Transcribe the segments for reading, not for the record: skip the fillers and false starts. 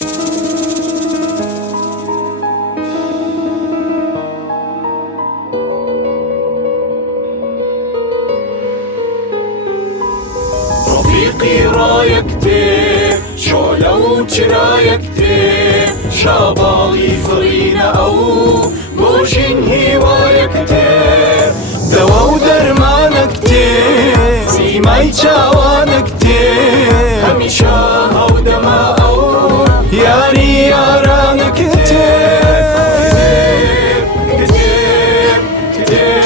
رفيقي رايك كتير شعلة وشرايا كتير شابالي فرينا أو موشين هوايا كتير دوا ودرمانا كتير سيماي شاوانا كتير هميشا ودما أو ياري يارانا كتير كتير كتير.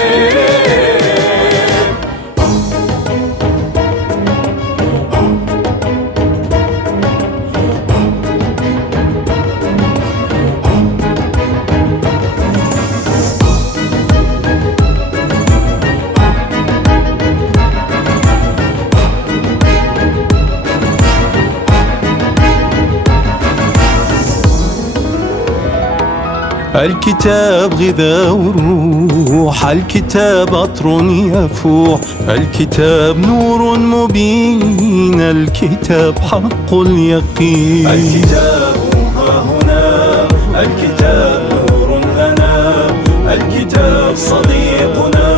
الكتاب غذاء وروح، الكتاب عطر يفوح، الكتاب نور مبين، الكتاب حق اليقين. الكتاب ها هنا، الكتاب نور لنا، الكتاب صديقنا،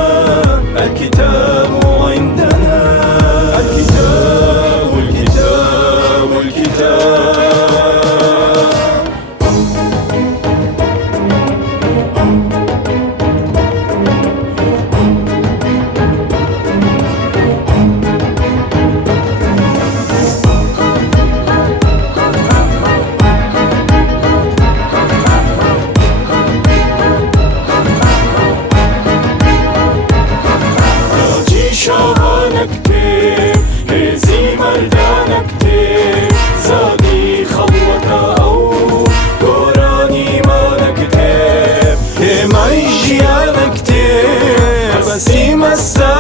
الكتاب عندنا، الكتاب الكتاب الكتاب. شاهانا كتير هزي مردانا كتير زادي خوتا أو قراني مانا كتير ما يجيانا كتير بس مسا